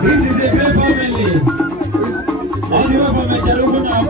This is a great family. All the way from Mecharugu now.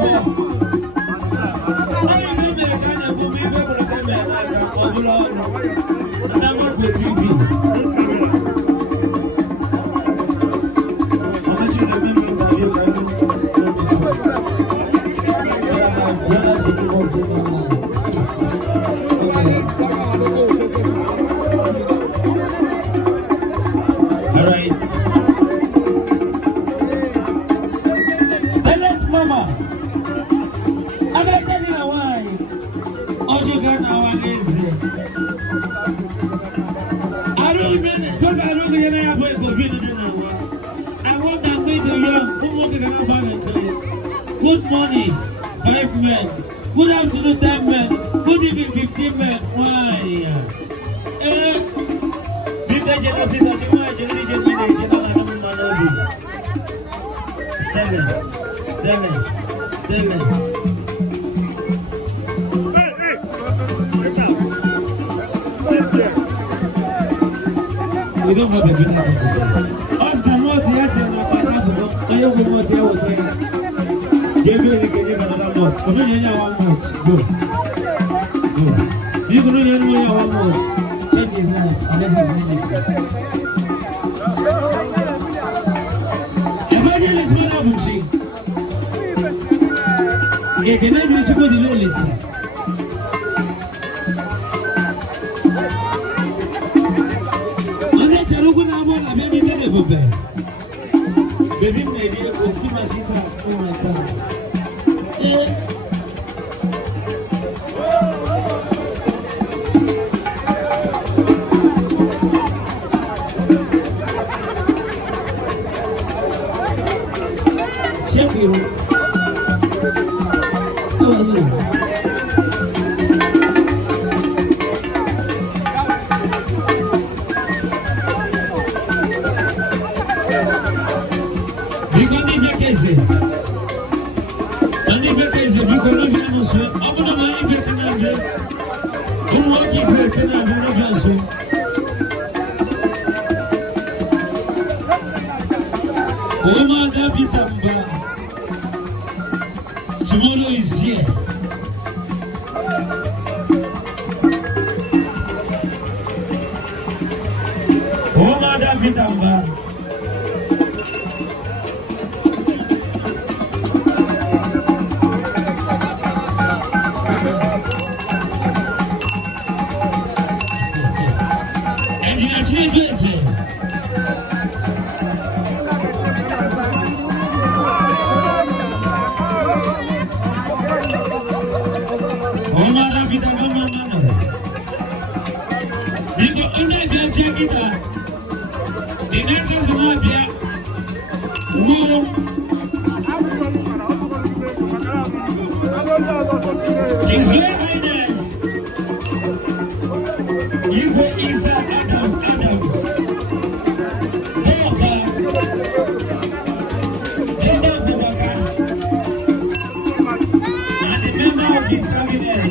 Good morning, 5 men. Good afternoon, 10 men. Good evening, 15 men. Why? We don't have a good answer to say. Us the more theatre and I have more theatre. JB, you can give another month. Come on, you have 1 month. Go. You can only have 1 month. Change his life and then his ministry. Evangelist Manabuchi. You can have you to go to the listen. Baby, maybe you could see my shit out. Oh my God. Check you. How are you? Tomorrow is here. Oh, Madam Vitamba. And you actually do it. The next is not here. His Holiness Igwe Isa Adams Papa head of the Waka and the member of his cabinet.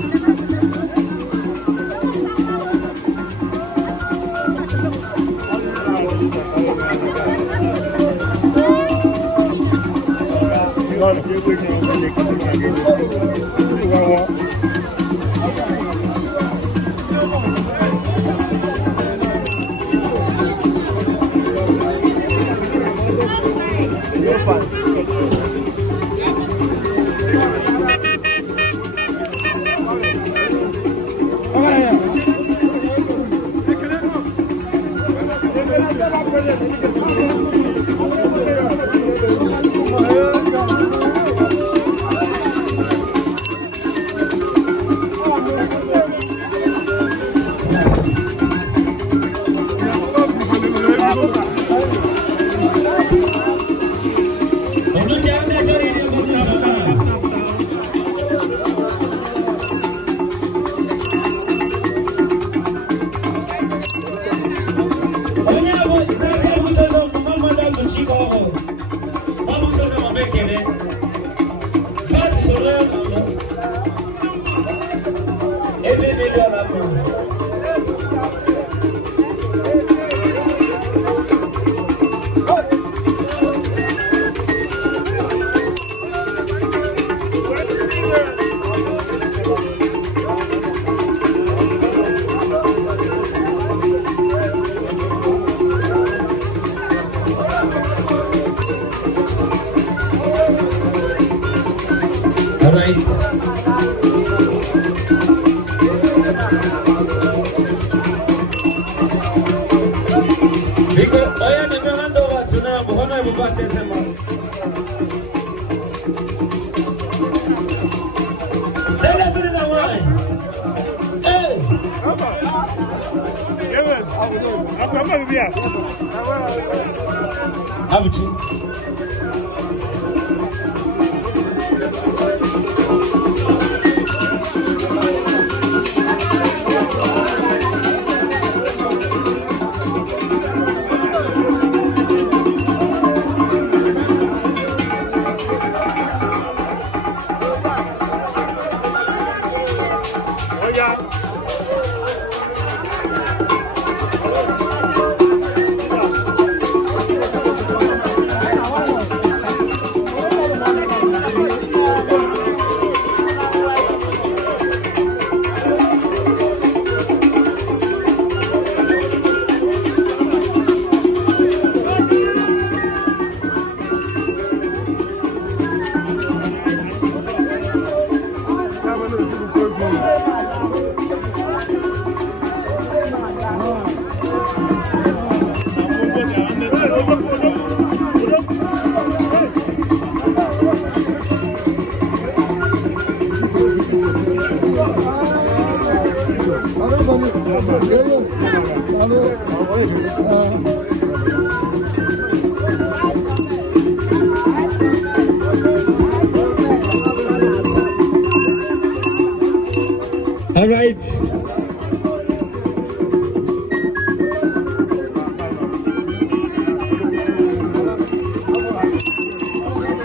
All right. Because I am the hand over to now, but when I will back to them. Stay us in the line. Hey. Abuchi. All right.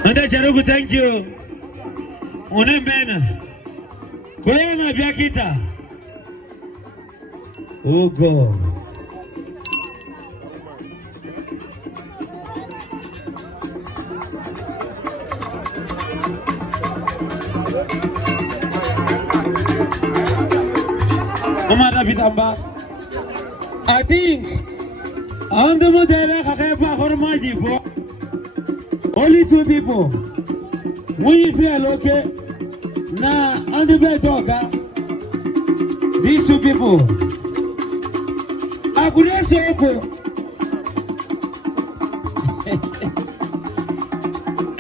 Anda Charugu, thank you. Unembena. Kwena Biakita. Oh God. I think on the model only two people. When you say okay, now on the bed dog, these two people. I couldn't say okay.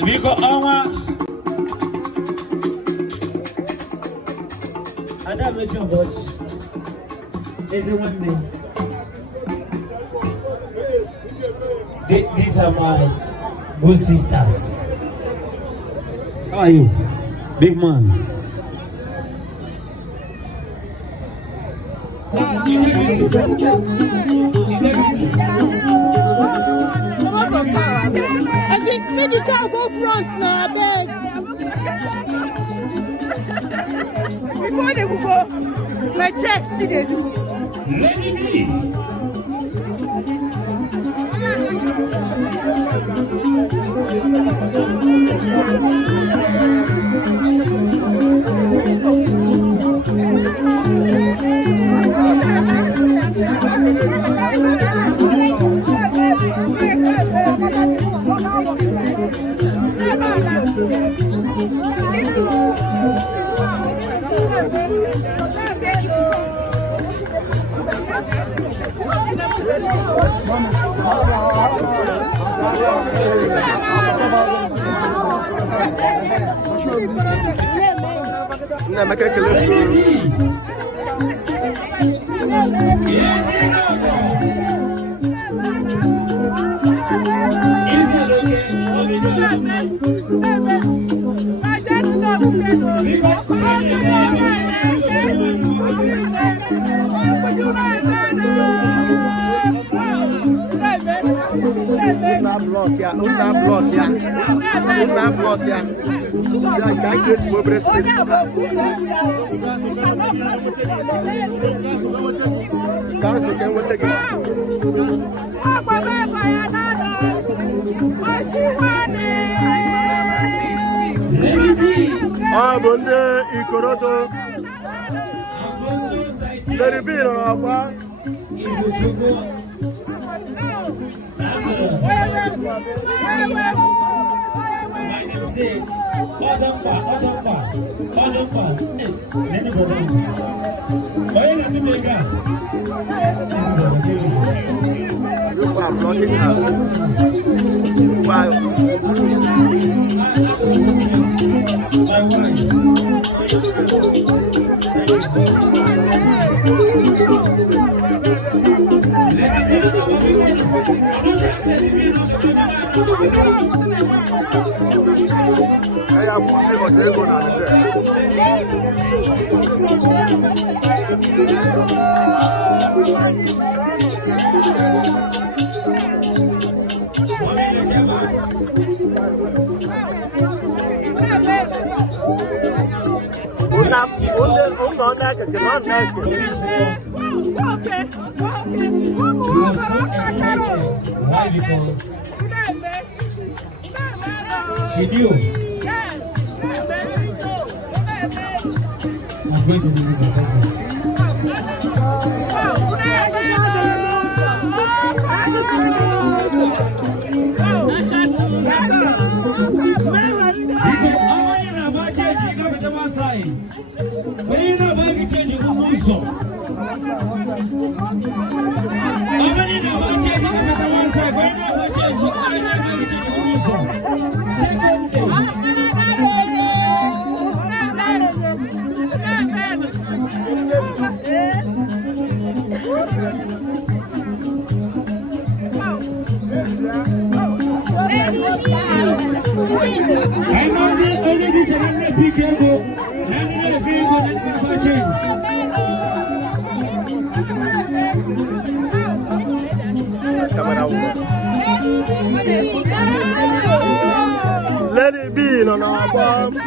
Because I don't mention about is the one name. These are my good sisters. How are you, big man? I think maybe you can go front now, I beg. Before they will go, my chest did they do? Lady B. Abonde ikoroto deribiro apa Why? Because she knew I'm going to do it. Let it be on our farm.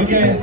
Okay.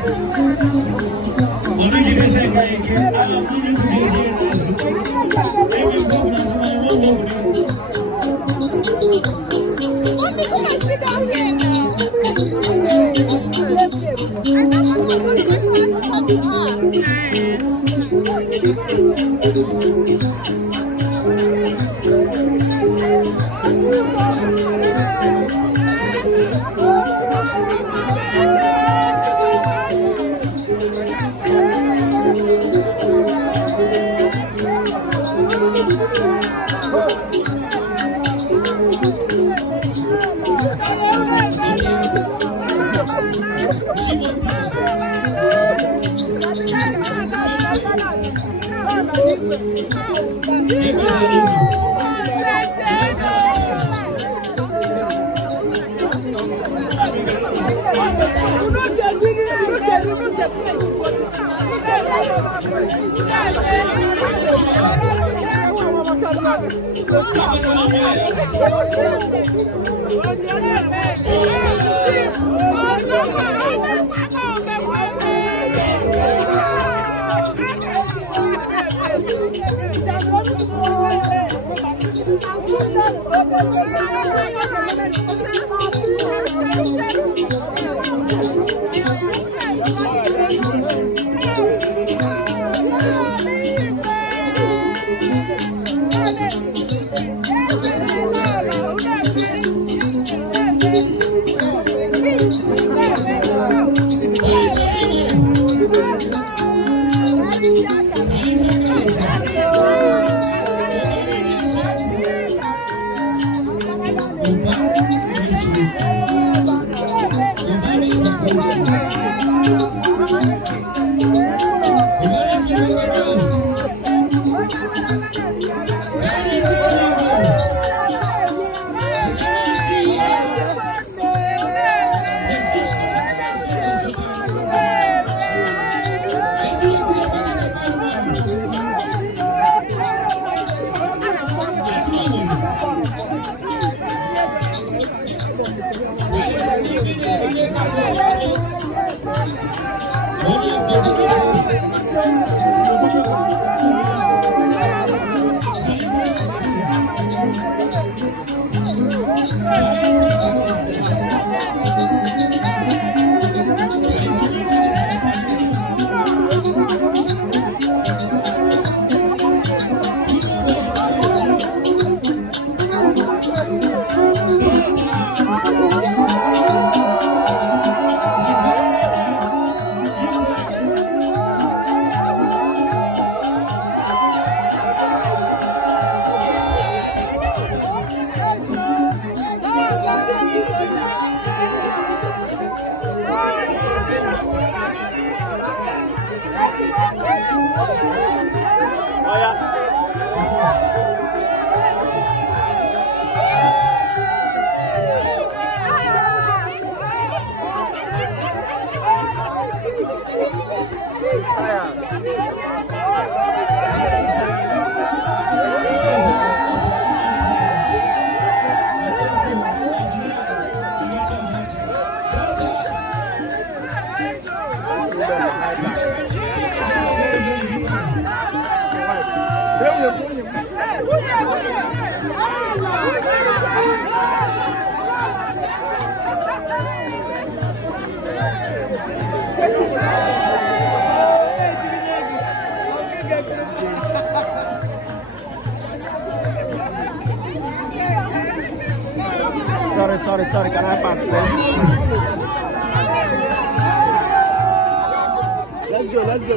Sorry, can I pass, please?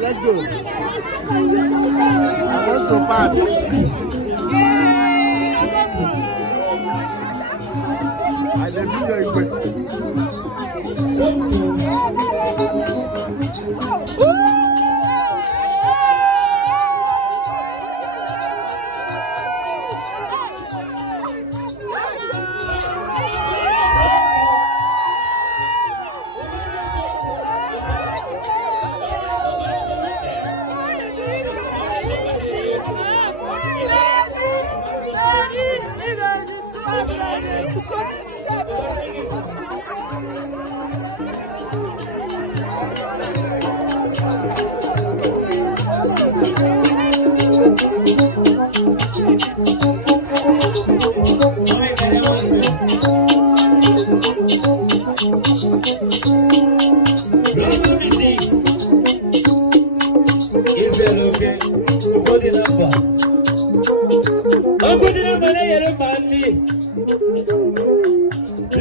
Let's go. I want to pass. I didn't do very quick.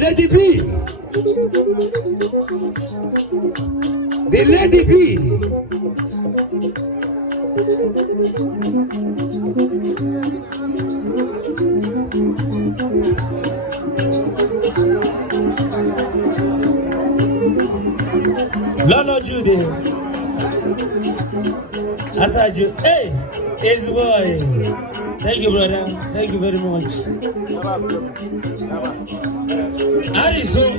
Lady B. The Lady B. Lolo Judy. Asaju. Hey, his boy. Thank you, brother. Thank you very much. Alison.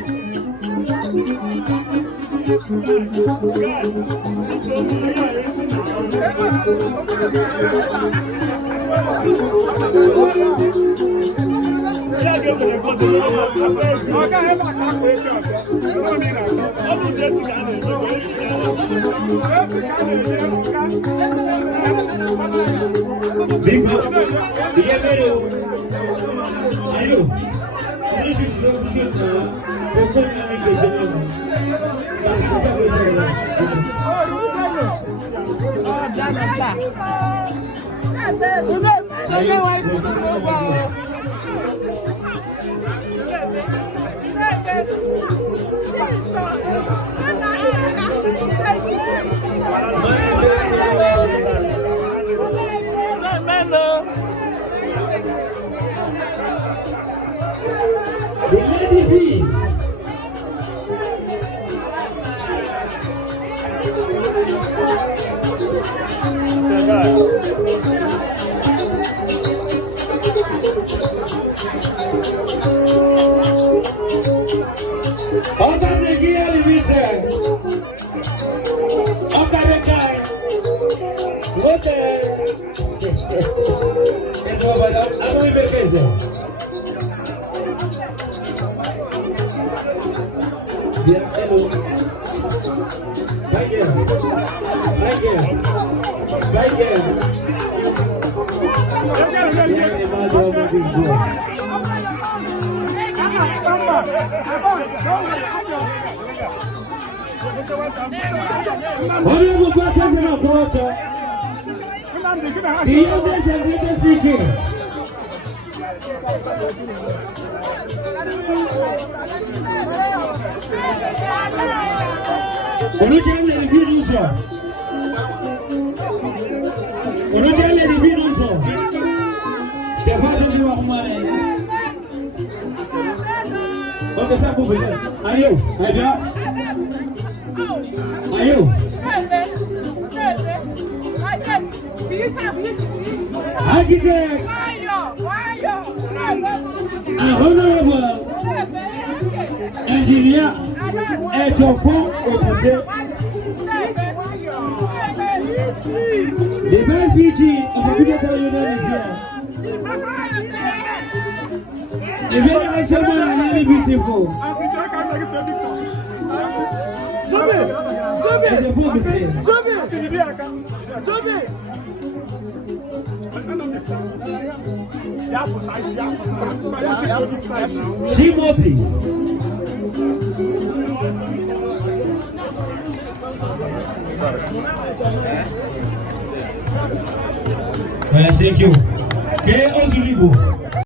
The youngest and greatest preaching. Originally the video. Originally the video. The father of your money. Okay, sir, are you? Are you? Architect, honorable engineer, Okpuje, the best PG of the Digital Union is here. The very nice woman and really beautiful. Shimopi. Thank you. Esther Oyibo